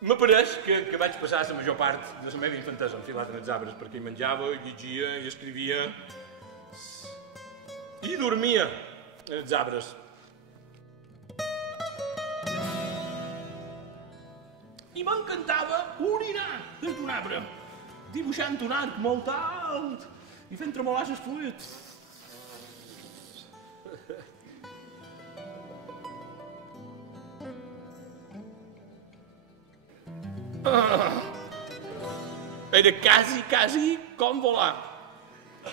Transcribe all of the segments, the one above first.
M'apareix que vaig passar la major part de la meva infantesa enfilat en els arbres, perquè hi menjava, llegia, i escrivia i dormia en els arbres. I m'encantava orinar des d'un arbre, dibuixant un arc molt alt i fent tremolar les fulles. Era quasi com volar.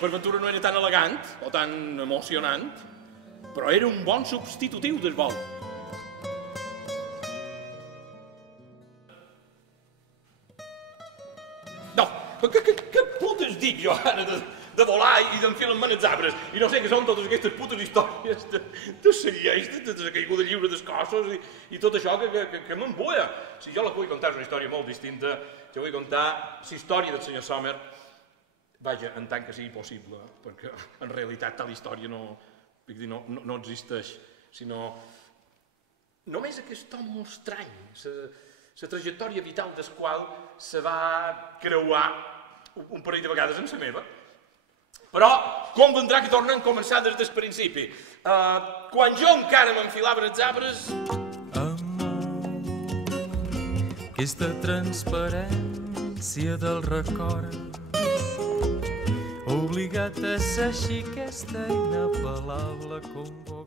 Per ventura no era tan elegant o tan emocionant, però era un bon substitutiu del vol. No, què putes dic jo ara de volar i d'enfilar-me en els arbres? I no sé què són totes aquestes putes històries de les lleis, de la caiguda lliure dels cossos i tot això que m'embuia. Si jo la vull contar és una història molt distinta, jo vull contar la història del senyor Sommer, vaja, en tant que sigui possible, perquè en realitat tal història no existeix, sinó només aquest home molt estrany, la trajectòria vital del qual se va creuar un parell de vegades amb la meva. Però convendrà que tornem a començar des del principi. Quan jo encara m'enfilava als arbres... Amor, aquesta transparència del record, obligat a ser així aquesta inapel·lable com